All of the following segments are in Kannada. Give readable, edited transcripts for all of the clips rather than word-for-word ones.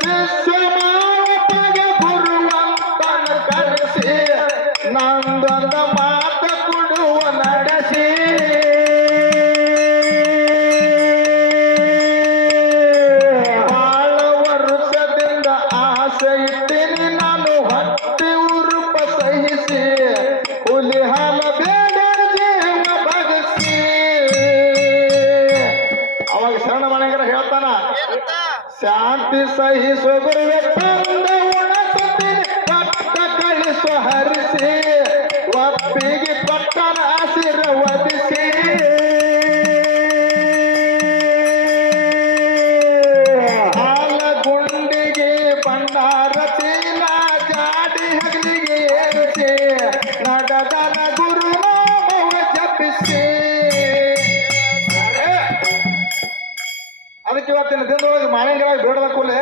ಶಿಷ್ಯ ಮಾವನಿಗೆ ಗುರುವಂತನ ಕರೆಸಿ ನಂದೊಂದ ಮಾತ ಕೊಡುವ ನಡೆಸಿ ಬಾಳ ವರ್ಷದಿಂದ ಆಸೆ ಇಟ್ಟಿನಿ ನಾನು ಹೊಟ್ಟೆ ಉರುಪ ಸಹಿಸಿ ಹುಲಿ ಹಾಲ ಬೇಡ ಜೀವ ಬಗಸಿ. ಅವಾಗ ಶರಣ ಮನೆಗರ ಹೇಳ್ತಾನ ಶಾಂತಿ ಸಹಿಸೋ ಗುರುವೆ ತಂದ ಉಣಸುತ್ತೀನಿ ಕಟ್ಟ ಕಳಿಸೋ ಹರಿಸಿ ಒಪ್ಪಿಗೆ ಕೊಟ್ಟನ ಆಶೀರ್ವದಿಸಿ. ಹಾಲ ಗುಂಡಿಗೆ ಭಂಡಾರ ಚೀಲ ಜಾಡಿ ಹಗಲಿಗೆ ಏರಿಸಿ ನಗದನ ಗುರು ನಾಮವ ಜಪಿಸಿ. ಅದಕ್ಕೆ ಇವತ್ತಿನ ದಿನದೊಳಗೆ ಮಾಣಿಂಗರ ಬೇಡದ ಕೂಲೆ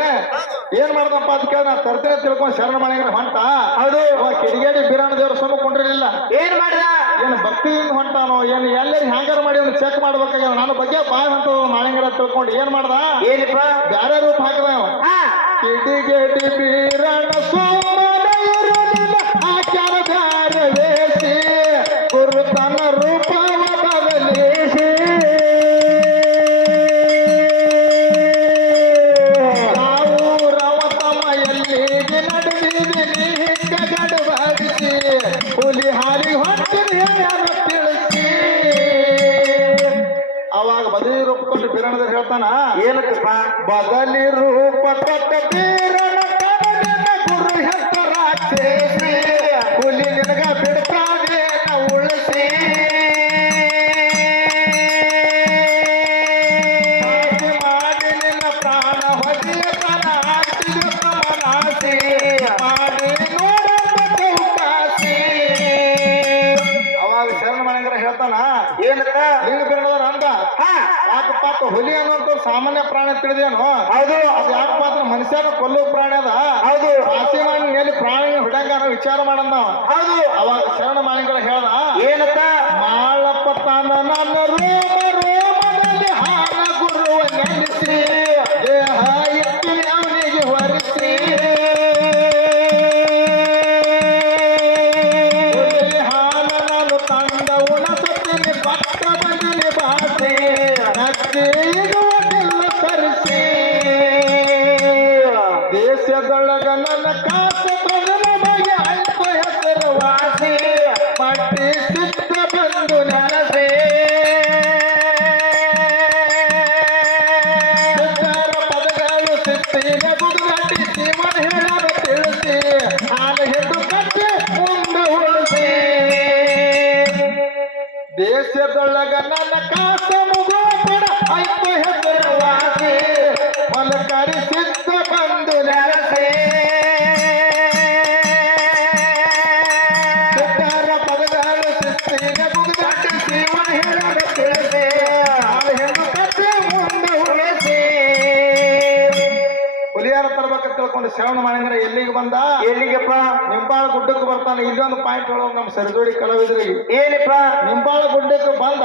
ಏನ್ ಮಾಡ್ದಪ್ಪ ಅಂತ ಕೇಳಿ ನಾ ತರ್ತೇನೆ ತಿಳ್ಕೊಂಡು ಶರಣ ಮಾಣಿಂಗರ ಹೊಂಟ. ಹೌದು ಕಿಡಿಗೇಡಿ ಬಿರಾಣ ದೇವ್ರ ಸಮ ಕೊಂಡಿರಲಿಲ್ಲ. ಏನ್ ಮಾಡಿದ ಏನು ಭಕ್ತಿಯಿಂದ ಹೊಂಟಾನೋ ಏನು ಎಲ್ಲರೂ ಹ್ಯಾಂಗಾರ ಮಾಡಿ ಒಂದು ಚೆಕ್ ಮಾಡ್ಬೇಕಾಗ್ಯದ. ನನ್ನ ಬಗ್ಗೆ ಬಾಯ್ ಹೊಂಟ ಮಾಣಿಂಗರ ತಿಳ್ಕೊಂಡು ಏನ್ ಮಾಡ್ದ ಏನಿಪ್ಪ ಬ್ಯಾರೆ ರೂಪ ಹಾಕದ ಕಿಡಿಗೇಡಿ ಬಿರಾಣ ಸೋಮನ ಇರಲಿಲ್ಲ ಆಚಾರ ಬ್ಯಾರೆ ವೇಸಿ ಗುರು ತನ್ನ ರೂಪವ ಬದಲಿಸಿ. ಹುಲಿ ಹಾಲಿ ಹೊಂಟಿನಿ ತಿಳಿಸಿ. ಅವಾಗ ಬದಲಿ ರೂಪ ಕೊಟ್ಟು ಬೀರಣ್ಣದಲ್ಲಿ ಹೇಳ್ತಾನ ಏನಕ್ಕಪ್ಪ ಬದಲಿ ರೂಪ ಕೊಟ್ಟ ಬೀರಣ್ಣ ಗುರು ಹೆತ್ತ ರಾಕ್ಷಸಿ ಹುಲಿ ನಿನಗ ಬಿಡ್ತಾನೆ ಉಳಿಸಿ. ಮಾಡಿ ನಿನ್ನ ಪ್ರಾಣ ಹೊದಿಯ ತನ ಆರ್ತಿಗೆ ಸಮನಾಸಿ ಮಾಡಿ ಶರಣ ಮನೆಗರ ಹೇಳ್ತಾನ ಏನಕ್ಕ ಲಿಂಗ ಬಿರಣದವ್ರ ಅಂದ ಯಾಕಪ್ಪ ಹುಲಿ ಅನ್ನೋಂಥ ಸಾಮಾನ್ಯ ಪ್ರಾಣಿ ತಿಳಿದೇನು. ಹೌದು ಅದು ಯಾಕಪ್ಪ ಅಂದ್ರೆ ಮನುಷ್ಯನ ಕೊಲ್ಲುವ ಪ್ರಾಣಿ ಅದ. ಹೌದು ಆಸೆ ಮಾಡಿ ಮೇಲೆ ಪ್ರಾಣಿ ಹಿಡಂಗಾರ ವಿಚಾರ ಮಾಡಂದ. ಹೌದು ಅವಾಗ ಶರಣ ಮನೆಗರ ಹೇಳ್ದ ಏನಕ್ಕ ಮಾಳಪ್ಪ ತಾನ ನನ್ನ ರೋಮ ರೋಮದಲ್ಲಿ ಹಾನ ಗುರುವ ನೆನೆಸಿ ದೇಹ ಇಟ್ಟಿನಿ ಅವನಿಗೆ ಹೊರಿಸಿ. ದೇಶದೊಳಗ ನನ್ನ ಕಾಸ ಪ್ರಜಲಮಗೆ ಅಲ್ಪ ಹೆಸರು ವಾಸಿ ಪಟ್ಟಿ ಸಿದ್ಧ ಬಂದು ನೆಲಸೆ. ಸಿದ್ಧರ ಪದಗಳು ಸಿದ್ಧಿನ ಬುದುಗಟ್ಟಿ ಜೀವನ ಹೇಳದ ತಿಳಿಸಿ ಹಾಲು ಹಿಡಿದು ಕಟ್ಟಿ ಮುಂದೆ ಉಳಿಸಿ. ದೇಶದೊಳಗ ನನ್ನ ಕಾಸ ಮುಗುಳ ಅಲ್ಪ ಹೆಸರು ವಾಸಿ ಮಲಕರಿ ಸಿದ್ಧ ಬಂದು ನೆಲಸೆ. ಸಿದ್ಧರ ಪದಗಳು ಸಿದ್ಧಿನ ಬುದುಗಟ್ಟಿ ಜೀವನ ಹೇಳದ ತಿಳಿಸಿ ಹಾಲು ಹಿಡಿದು ಕಟ್ಟಿ ಮುಂದೆ ಉಳಿಸಿ. ಹುಲಿಯಾರ ತರ್ಬೇಕಂತ ತಿಳ್ಕೊಂಡು ಶ್ರವಣ ಮಾಡಿದ್ರೆ ಎಲ್ಲಿಗೆ ಬಂದ ಎಲ್ಲಿಗೆಪ್ಪ ನಿಂಬಾಳ ಗುಡ್ಡಕ್ಕೆ ಬರ್ತಾನೆ. ಇಲ್ಲೊಂದು ಪಾಯಿಂಟ್ ಹೇಳೋದು ನಮ್ಮ ಸರಿಜೋಡಿ ಕಲಾವಿದರಿಗೆ ಏನಪ್ಪ ನಿಂಬಾಳ ಗುಡ್ಡಕ್ಕೆ ಬಂದ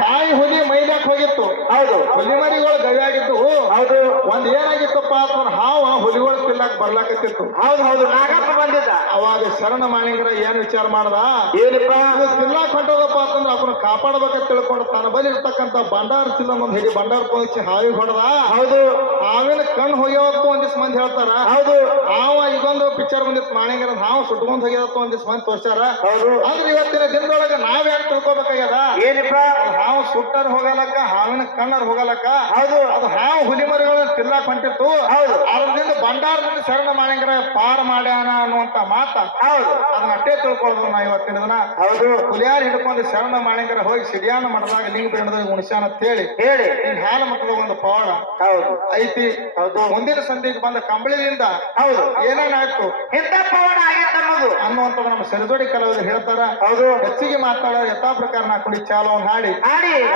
ತಾಯಿ ಹುಲಿ ಮೈಲಾಕ್ ಹೋಗಿತ್ತು. ಹೌದು ಹುಲಿ ಮರಿಗಳು ಗವಿಯಾಗಿತ್ತು. ಹೌದು ಒಂದ್ ಏನಾಗಿತ್ತಪ್ಪ ಅಥವಾ ಹಾವ ಹುಲಿಗಳು ತಿನ್ನಾಕ್ ಬರ್ಲಾಕತ್ತಿತ್ತು. ಹೌದು ಹೌದು ನಾಗಪ್ಪ ಬಂದಿದ್ದ. ಅವಾಗ ಶರಣ ಮಾಣಿಂಗರ ಏನ್ ವಿಚಾರ ಮಾಡ್ದ ಏನಪ್ಪ ತಿನ್ನಾಕ್ ಹೊಂಟದಪ್ಪ ಅಂತಂದ್ರೆ ಅವನ್ನ ಕಾಪಾಡ್ಬೇಕಂತ ತಿಳ್ಕೊಂಡು ತನ್ನ ಬಳಿ ಇರ್ತಕ್ಕಂಥ ಬಂಡಾರ ಚಿಲ್ಲ ಒಂದ್ ಹಿಡಿ ಬಂಡಾರ ಪೋಚಿ ಹಾವಿಗೆ ಹೊಡೆದ. ಹೌದು ಹಾವಿನ ಕಣ್ಣು ಹೋಗ್ಯಾವತ್ತು ಒಂದಿಸ್ ಮಂದಿ ಹೇಳ್ತಾರ. ಹೌದು ಹಾವ ಇದೊಂದು ಪಿಕ್ಚರ್ ಬಂದಿತ್ತು ಮಾಣಿಂಗರ ಹಾವು ಸುಟ್ಕೊಂಡ್ ಹೋಗ್ಯಾವತ್ತು ಒಂದಿಸ್ ಮಂದಿ ತೋರ್ಸಾರ. ಹೌದು ಆದ್ರೆ ಇವತ್ತಿನ ದಿನದೊಳಗ ನಾವ್ ಯಾಕೆ ತಿಳ್ಕೊಬೇಕಾಗ್ಯದ ಏನಪ್ಪ ಹಾವು ಸುಟ್ಟರ್ ಹೋಗಲಕ್ಕ ಹಾವಿನ ಕಣ್ಣರ್ ಹೋಗಲಕ್ಕ. ಹೌದು ಅದು ಹಾವು ಹುಲಿ ಮರಿಗಳನ್ನ ತಿನ್ನಾಕ್ ಹೊಂಟಿತ್ತು. ಹೌದು ಅದ್ರಿಂದ ಬಂಡಾರದಿಂದ ಶರಣ ಮಾಣಿಂಗರ ಪಾರ ಮಾಡ್ಯಾನ ಅನ್ನುವಂತ ಮಾತ. ಹೌದು ಅದನ್ನ ಅಟ್ಟೆ ತಿಳ್ಕೊಳ್ದು ನಾ ಇವತ್ತಿನ ದಿನ. ಹೌದು ಹುಲಿಯಾರ್ ಹಿಡ್ಕೊಂಡು ಶರಣ ಮಾಣಿಂಗರ ಹೋಗಿ ಸಿಡಿಯಾನ ಮಠದಾಗ ಲಿಂಗ ಬಿರಣದಾಗ ಉಣಿಸ್ಯಾನ ಅಂತ ಹೇಳಿ ಹಾಲ ಮಠದ ಒಂದು ಪವಾಡ ಹೌದು ಐತಿ. ಹೌದು ಮುಂದಿನ ಸಂಧಿಗೆ ಬಂದ ಕಂಬಳಿಯಿಂದ ಹೌದು ಏನೇನಾಯ್ತು ಇಂಥ ಪವಾಡ ಆಗೈತೆ ಅನ್ನೋದು ಅನ್ನುವಂಥದ್ದು ನಮ್ಮ ಸರಿಜೋಡಿ ಕಲಾವಿದರು ಹೇಳ್ತಾರ. ಹೌದು ಹೆಚ್ಚಿಗೆ ಮಾತಾಡೋ ಯಥಾ ಪ್ರಕಾರ ನಾ ಕುಡಿ ಚಾಲೋ ಹಾಡಿ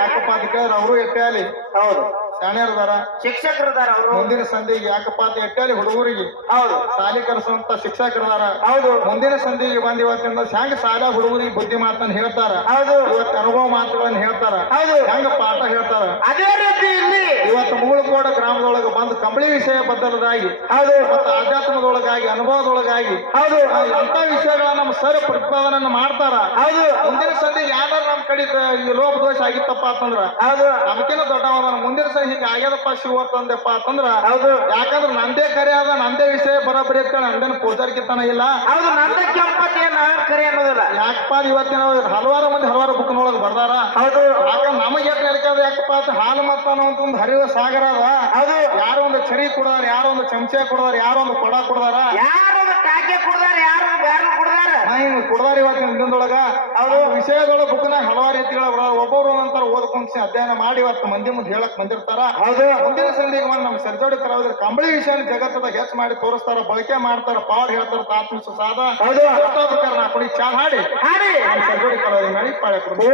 ಯಾಕಪ್ಪ ಅಂತ ಕೇಳಿದ್ರೆ ಅವರು ಎತ್ತೆ ಅಲ್ಲಿ. ಹೌದು ಶಾಣ್ಯರದಾರ ಶಿಕ್ಷಕರದಾರ ಅವರು. ಮುಂದಿನ ಸಂಧಿಗೆ ಯಾಕಪ್ಪ ಅಂತ ಎಟ್ಟಲ್ಲಿ ಹುಡುಗರಿಗೆ ಹೌದು ಸಾಲಿ ಕಲಿಸುವಂತ ಶಿಕ್ಷಕರದಾರ. ಹೌದು ಮುಂದಿನ ಸಂಧಿಗೆ ಬಂದ್ ಇವತ್ತಿಂದ ಹೆಂಗ ಶಾಲಾ ಹುಡುಗರಿಗೆ ಬುದ್ಧಿ ಮಾತನ್ನ ಹೇಳ್ತಾರ, ಹೌದು ಇವತ್ತು ಅನುಭವ ಮಾತುಗಳನ್ನ ಹೇಳ್ತಾರ, ಹೌದು ಹೆಂಗ ಪಾಠ ಹೇಳ್ತಾರ. ಅದೇ ರೀತಿ ಇಲ್ಲಿ ಇವತ್ತು ಮುಗುಳಕೋಡ ಗ್ರಾಮದೊಳಗೆ ಬಂದು ಕಂಬಳಿ ವಿಷಯ ಬದ್ಧರದಾಗಿ, ಹೌದು ಮತ್ತು ಆಧ್ಯಾತ್ಮದೊಳಗಾಗಿ ಅನುಭವದೊಳಗಾಗಿ ಹೌದು ಎಂತ ವಿಷಯಗಳನ್ನ ನಮ್ಮ ಸರ್ ಪ್ರತಿಪಾದನೆ ಮಾಡ್ತಾರ. ಹೌದು ಮುಂದಿನ ಸಂಧಿಗೆ ಯಾವ್ದಾರು ನಮ್ ಕಡೆ ಈ ಲೋಪ ದೋಷ ಆಗಿತ್ತಪ್ಪ ಅಂತಂದ್ರ ಹೌದು ನಮ್ಕಿನ್ನ ದೊಡ್ಡವನ ಮುಂದಿನ ಸಲ ಹಿಂಗ ಆಗ್ಯದಪ್ಪ ಶಿವ ತಂದೆಪ್ಪ ಅಂತಂದ್ರ, ಹೌದು ಯಾಕಂದ್ರ ನಂದೇ ಕರೆ ಅದ, ನಂದೇ ವಿಷಯ ಬರೋಬ್ಬರಿ ಇರ್ತಾನೆ, ನಂದೇನು ಪೂಜಾರಿಕಿತನ ಇಲ್ಲ. ಹೌದು ನಂದ ಕೆಂಪತಿ ಕರೆ ಅನ್ನೋದಿಲ್ಲ. ಯಾಕಪ್ಪ ಇವತ್ತಿನ ಹಲವಾರು ಮಂದಿ ಹಲವಾರು ಬುಕ್ನೊಳಗೆ ಬರ್ದಾರ. ಹೌದು ಯಾಕಂದ್ರೆ ನಮಗೆ ಎಷ್ಟು ನೆಲಕದ ಯಾಕಪ್ಪ ಅಂತ ಹಾಲು ಮತ್ತ ಅನ್ನೋ ಒಂದು ಹರಿವ ಸಾಗರ ಅದ. ಹೌದು ಯಾರೋ ಒಂದು ಚರಿ ಕೊಡದಾರ, ಯಾರೋ ಒಂದು ಚಮಚೆ ಕೊಡದಾರ, ಯಾರೋ ಒಂದು ಕೊಡ ಕೊಡದಾರ, ಯಾರು ಟಾಕೆ ಕುಡ್ದಾರ, ಯಾರು ಬ್ಯಾರು ಕುಡ್ದಾರ, ಹಿಂಗ್ ಕೊಡದಾರ. ಇವತ್ತಿನ ದಿನದೊಳಗ ಅವರು ವಿಷಯದೊಳಗ ಬುಕ್ನಾಗ ಹಲವಾರು ರೀತಿಗಳ ಒಬ್ಬೊಬ್ರು ಒಂದೊಂತರ ಓದ್ಕೊಂಡ್ ಅಧ್ಯಯನ ಮಾಡಿ ಇವತ್ತು ಮಂದಿ ಮುಂದೆ ಹೇಳಕ್ ಬಂದಿರ್ತಾರ. ಹೌದು ಮುಂದಿನ ಸಂಧಿಗೆ ಬಂದು ನಮ್ಮ ಸರ್ಜೋಡಿ ಕಲಾವಿದರು ಕಂಬಳಿ ವಿಷಯ ಜಗತ್ತದಾಗ ಹೆಚ್ಚು ಮಾಡಿ ತೋರಿಸ್ತಾರ, ಬಳಕೆ ಮಾಡ್ತಾರ, ಪಾವರ್ ಹೇಳ್ತಾರ, ತಾತ್ಮಿಕ ಸಾಧ. ಹೌದು ನಾ ಕುಡಿ ಚಾ ಹಾಡಿ ಹಾಡಿ ಸರ್ಜೋಡಿ ಕಲಾವಿದ ಮಾಡಿ ಪಾಳೆ ಕೊಡ್ಬೋದು.